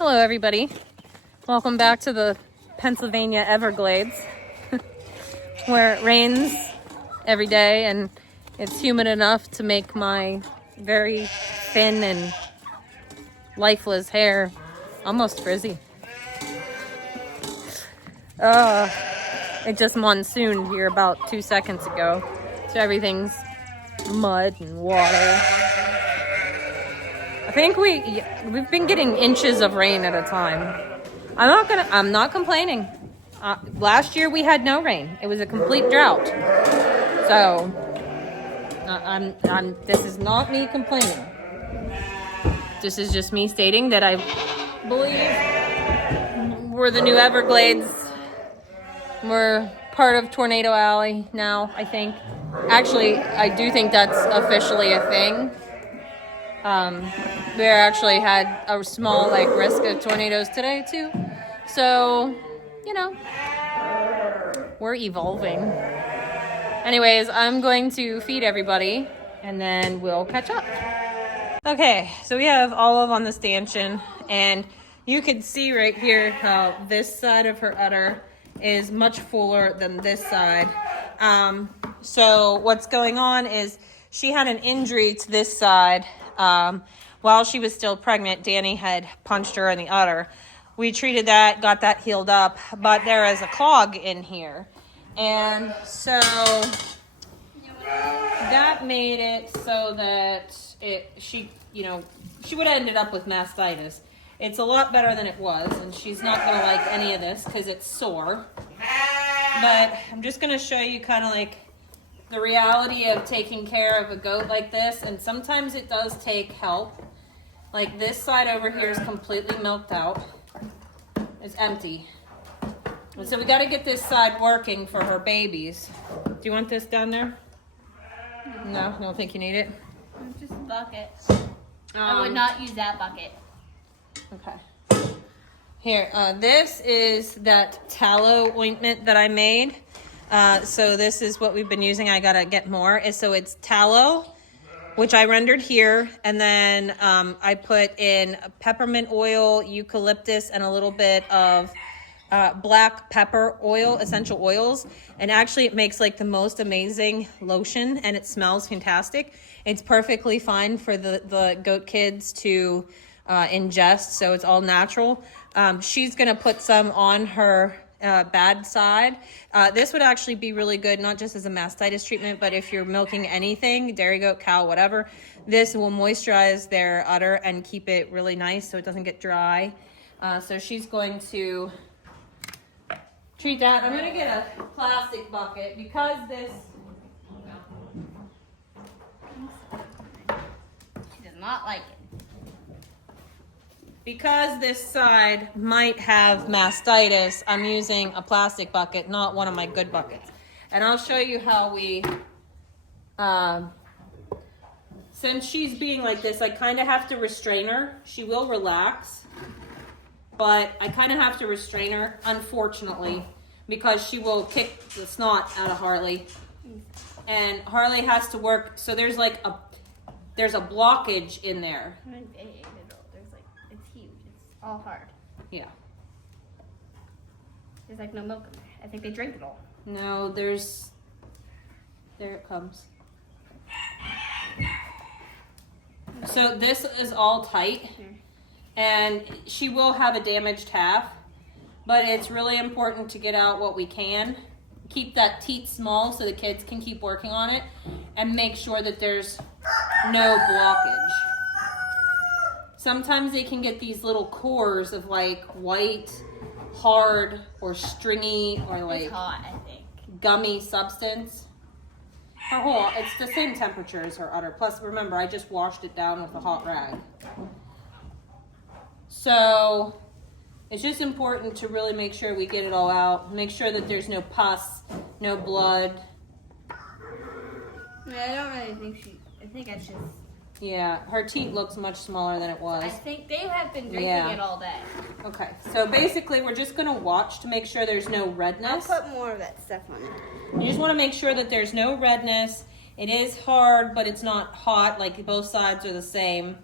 Hello everybody, welcome back to the Pennsylvania Everglades where it rains every day and it's humid enough to make my very thin and lifeless hair almost frizzy. It just monsooned here about 2 seconds ago, so everything's mud and water. I think we've been getting inches of rain at a time. I'm not complaining. Last year we had no rain. It was a complete drought. So this is not me complaining. This is just me stating that I believe we're the new Everglades. We're part of Tornado Alley now, I think. Actually, I do think that's officially a thing. We actually had a small risk of tornadoes today too. So, we're evolving. Anyways, I'm going to feed everybody and then we'll catch up. Okay, so we have Olive on the stanchion and you can see right here how this side of her udder is much fuller than this side. So what's going on is she had an injury to this side. While she was still pregnant, Danny had punched her in the udder. We treated that, got that healed up, but there is a clog in here. And so that made it so that she would have ended up with mastitis. It's a lot better than it was, and she's not going to like any of this because it's sore. But I'm just going to show you kind of the reality of taking care of a goat like this, and sometimes it does take help. Like this side over here is completely milked out. It's empty. And so we got to get this side working for her babies. Do you want this down there? No, you don't think you need it? Just a bucket. I would not use that bucket. Okay. Here, this is that tallow ointment that I made. So this is what we've been using. I gotta get more. So it's tallow, which I rendered here, and then I put in peppermint oil, eucalyptus, and a little bit of black pepper oil, essential oils. And actually it makes the most amazing lotion, and it smells fantastic. It's perfectly fine for the goat kids to ingest, so it's all natural. She's gonna put some on her bad side. This would actually be really good, not just as a mastitis treatment, but if you're milking anything, dairy goat, cow, whatever, this will moisturize their udder and keep it really nice so it doesn't get dry. So she's going to treat that. I'm gonna get a plastic bucket because this... She does not like it. Because this side might have mastitis, I'm using a plastic bucket, not one of my good buckets. And I'll show you how we, since she's being like this, I kind of have to restrain her. She will relax, but I kind of have to restrain her, unfortunately, because she will kick the snot out of Harley. And Harley has to work, so there's there's a blockage in there. It's huge. It's all hard. Yeah. There's no milk in there. I think they drink it all. No, there it comes. So this is all tight, and she will have a damaged half, but it's really important to get out what we can. Keep that teat small so the kids can keep working on it, and make sure that there's no blockage. Sometimes they can get these little cores of white, hard, or stringy, or it's hot, I think. Gummy substance. It's the same temperature as her udder. Plus, remember, I just washed it down with a hot rag. So it's just important to really make sure we get it all out. Make sure that there's no pus, no blood. Yeah, I don't really think I think it's just... Yeah, her teat looks much smaller than it was. I think they have been drinking it all day. Okay, so basically we're just going to watch to make sure there's no redness. I'll put more of that stuff on it. You just want to make sure that there's no redness. It is hard, but it's not hot. Both sides are the same.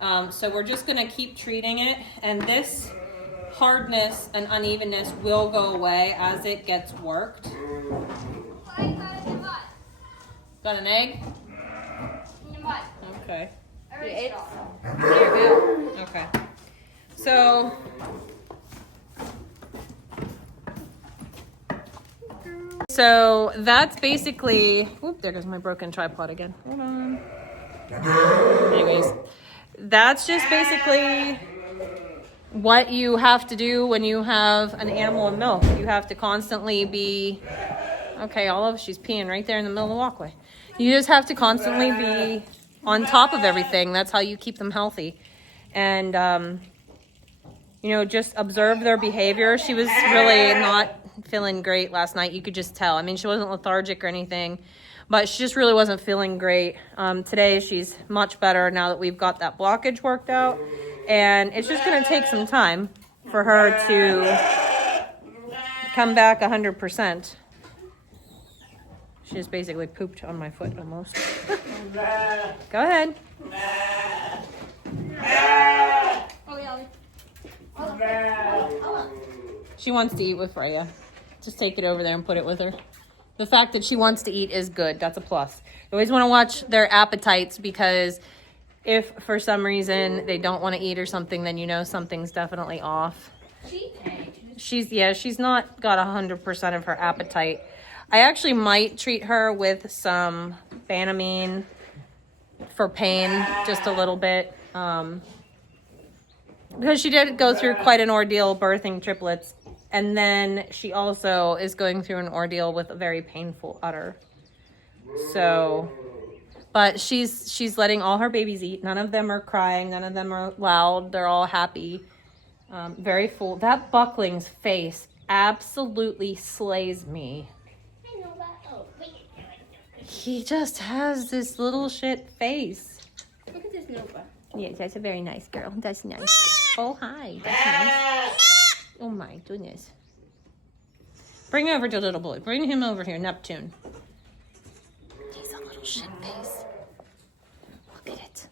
So we're just gonna keep treating it, and this hardness and unevenness will go away as it gets worked. Got an egg? Okay. Okay. So that's basically, whoop, there goes my broken tripod again. Hold on. Anyways, that's just basically what you have to do when you have an animal in milk. You have to constantly be, okay, Olive, she's peeing right there in the middle of the walkway. You just have to constantly be on top of everything. That's how you keep them healthy. And, you know, just observe their behavior. She was really not feeling great last night. You could just tell. I mean, she wasn't lethargic or anything, but she just really wasn't feeling great. Today, she's much better now that we've got that blockage worked out. And it's just going to take some time for her to come back 100%. She just basically pooped on my foot almost. Go ahead. She wants to eat with Freya. Just take it over there and put it with her. The fact that she wants to eat is good. That's a plus. You always want to watch their appetites, because if for some reason they don't want to eat or something, then you know something's definitely off. She's not got 100% of her appetite. I actually might treat her with some Banamine for pain, just a little bit. Because she did go through quite an ordeal birthing triplets. And then she also is going through an ordeal with a very painful udder. So, but she's letting all her babies eat. None of them are crying. None of them are loud. They're all happy. Very full. That buckling's face absolutely slays me. I know that. Oh, wait. He just has this little shit face. Look at this Nova. Yeah, that's a very nice girl. That's nice. Oh, hi. That's nice. Oh my goodness. Bring over to little boy. Bring him over here, Neptune. He's a little shit face. Look at it.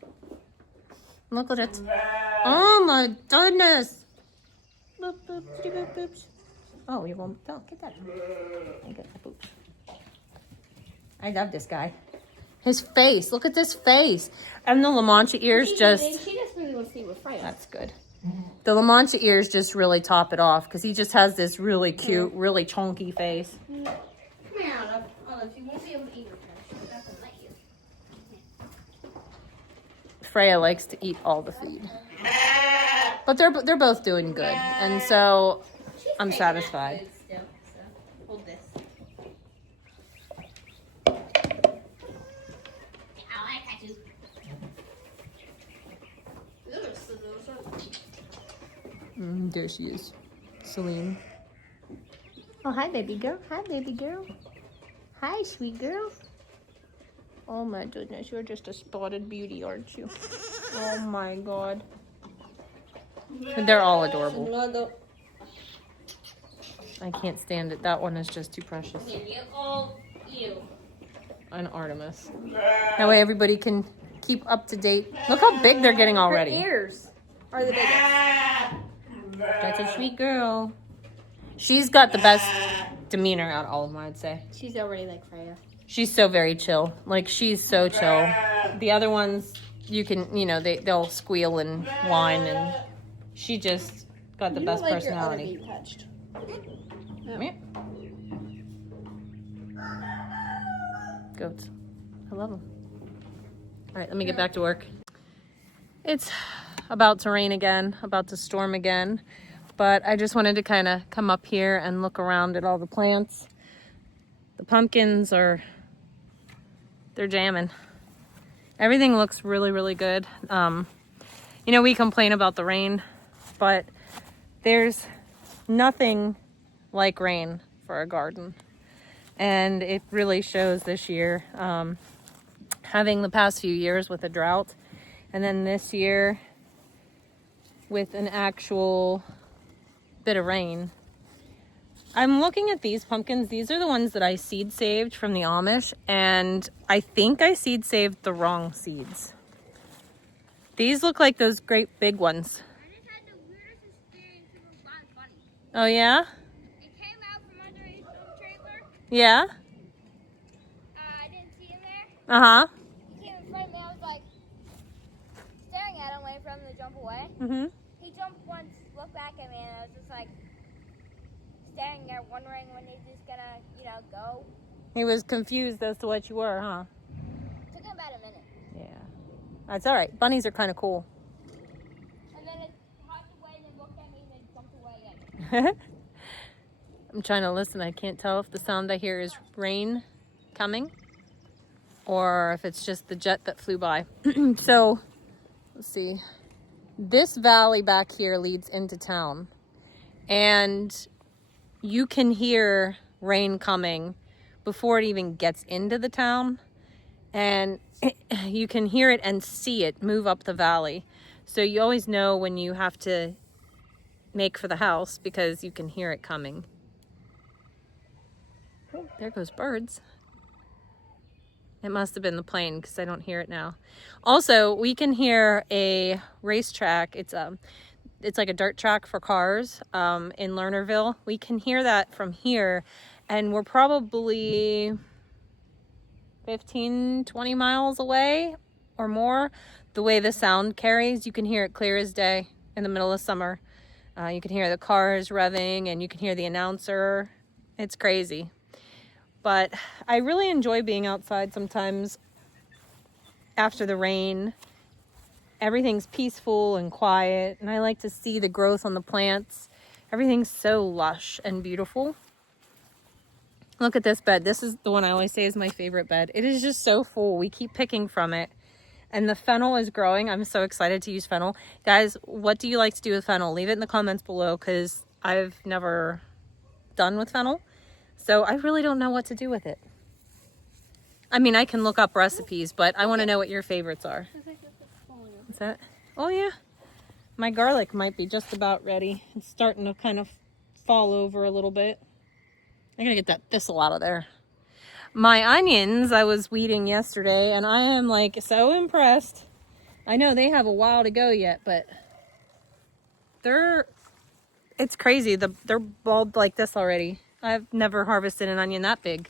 Look at it. Oh my goodness. Boop, boop, boop, boop. Oh, you won't. Don't get that. I got the boop. I love this guy. His face. Look at this face. And the La Mancha ears She just... just really wants to eat with Freya. That's good. The La Mancha ears just really top it off, because he just has this really cute, really chunky face. Come here, Olive. You won't be able to eat with her. She doesn't let you. Freya likes to eat all the food. But they're both doing good. And so I'm satisfied. Good still, so hold this. I got you. There she is. Celine. Oh, hi, baby girl. Hi, baby girl. Hi, sweet girl. Oh, my goodness. You're just a spotted beauty, aren't you? Oh, my God. They're all adorable. I can't stand it. That one is just too precious. An Artemis. That way everybody can keep up to date. Look how big they're getting already. Her ears are the biggest. That's a sweet girl. She's got the best demeanor out of all of them, I'd say. She's already like Freya. She's so very chill. Like, she's so chill. The other ones, you can, you know, they'll squeal and whine, and she just got the best personality. Your other touched. No. Yeah. Goats. I love them. All right, let me get back to work. It's about to rain again, about to storm again, but I just wanted to kind of come up here and look around at all the plants. The pumpkins they're jamming. Everything looks really, really good. You know, we complain about the rain, but there's nothing like rain for a garden. And it really shows this year, having the past few years with a drought, and then this year with an actual bit of rain. I'm looking at these pumpkins. These are the ones that I seed saved from the Amish, and I think I seed saved the wrong seeds. These look like those great big ones. I just had the weirdest experience with a wild bunny. Oh yeah? It came out from under his own trailer. Yeah? I didn't see him there. Uh-huh. He came in front of me. I was like staring at him, waiting for him to jump away. Mm-hmm. He jumped once, looked back at me, and I was just like staring there, wondering when he's just gonna, go. He was confused as to what you were, huh? Took him about a minute. Yeah. That's all right. Bunnies are kind of cool. And then it hopped away and then looked at me and then jumped away again. I'm trying to listen. I can't tell if the sound I hear is rain coming or if it's just the jet that flew by. So, let's see. This valley back here leads into town. And you can hear rain coming before it even gets into the town. And you can hear it and see it move up the valley. So you always know when you have to make for the house because you can hear it coming. Oh, there goes birds. It must have been the plane because I don't hear it now. Also, we can hear a racetrack. It's like a dirt track for cars in Lernerville. We can hear that from here, and we're probably 15, 20 miles away or more. The way the sound carries, you can hear it clear as day in the middle of summer. You can hear the cars revving and you can hear the announcer. It's crazy. But I really enjoy being outside sometimes after the rain. Everything's peaceful and quiet, and I like to see the growth on the plants. Everything's so lush and beautiful. Look at this bed. This is the one I always say is my favorite bed. It is just so full. We keep picking from it. And the fennel is growing. I'm so excited to use fennel. Guys, what do you like to do with fennel? Leave it in the comments below because I've never done with fennel. So I really don't know what to do with it. I mean, I can look up recipes, but I want to know what your favorites are. Is that? Oh yeah. My garlic might be just about ready. It's starting to kind of fall over a little bit. I gotta get that thistle out of there. My onions I was weeding yesterday, and I am like so impressed. I know they have a while to go yet, but it's crazy. They're bulbed like this already. I've never harvested an onion that big.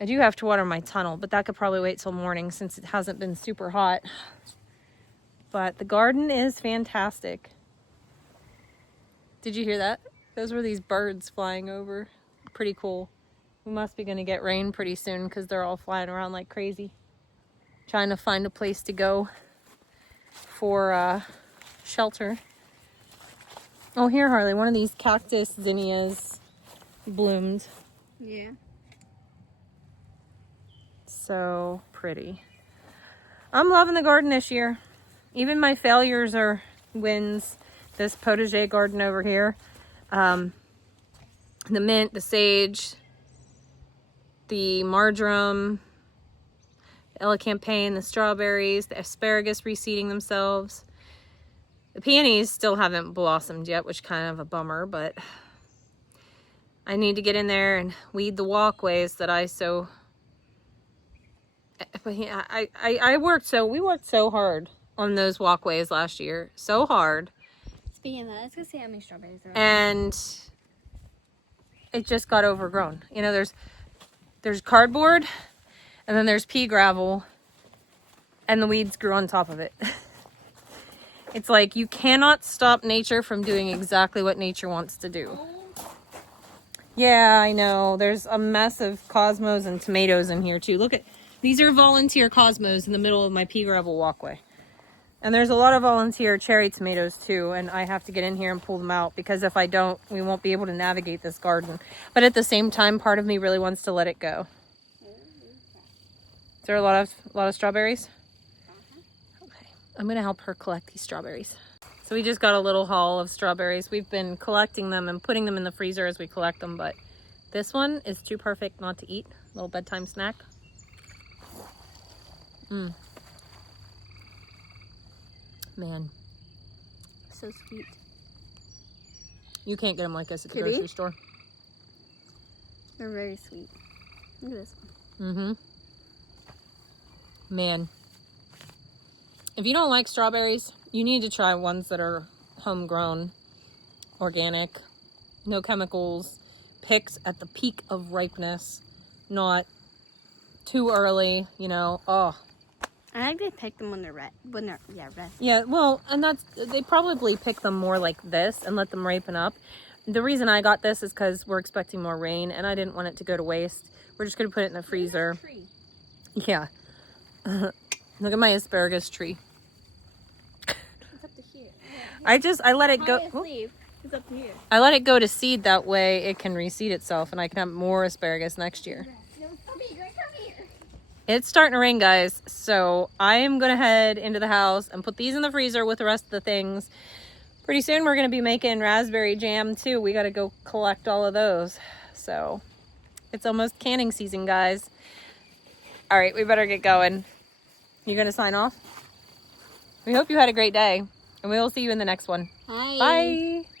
I do have to water my tunnel, but that could probably wait till morning since it hasn't been super hot. But the garden is fantastic. Did you hear that? Those were these birds flying over. Pretty cool. We must be going to get rain pretty soon because they're all flying around like crazy. Trying to find a place to go for shelter. Oh, here, Harley, one of these cactus zinnias bloomed. Yeah. So pretty. I'm loving the garden this year. Even my failures are wins. This potager garden over here. The mint, the sage, the marjoram, the elecampane, the strawberries, the asparagus reseeding themselves. The peonies still haven't blossomed yet, which is kind of a bummer, but I need to get in there and weed the walkways that I so... But yeah, we worked so hard on those walkways last year. So hard. Speaking of that, let's go see how many strawberries there are. And it just got overgrown. You know, there's cardboard, and then there's pea gravel, and the weeds grew on top of it. It's like you cannot stop nature from doing exactly what nature wants to do. Yeah, I know. There's a mess of cosmos and tomatoes in here too. Look at, these are volunteer cosmos in the middle of my pea gravel walkway. And there's a lot of volunteer cherry tomatoes too, and I have to get in here and pull them out because if I don't, we won't be able to navigate this garden. But at the same time, part of me really wants to let it go. Is there a lot of strawberries? Okay, I'm gonna help her collect these strawberries. So we just got a little haul of strawberries. We've been collecting them and putting them in the freezer as we collect them, but this one is too perfect not to eat. Little bedtime snack. Man, so sweet. You can't get them like this at the grocery store. They're very sweet. Look at this one. Man, If you don't like strawberries, you need to try ones that are homegrown, organic, no chemicals, picked at the peak of ripeness, not too early, you know. Oh, I like they pick them when they're red. Red. yeah, well, and they probably pick them more like this and let them ripen up. The reason I got this is because we're expecting more rain and I didn't want it to go to waste. We're just going to put it in the freezer. Yeah. Look at my asparagus tree. It's up to here. Yeah. I let it go. Highest leaf is up to here. I let it go to seed, that way it can reseed itself and I can have more asparagus next year. No, come here. It's starting to rain, guys, so I am going to head into the house and put these in the freezer with the rest of the things. Pretty soon we're going to be making raspberry jam too. We got to go collect all of those. So it's almost canning season, guys. All right, we better get going. You going to sign off? We hope you had a great day, and we will see you in the next one. Hi. Bye.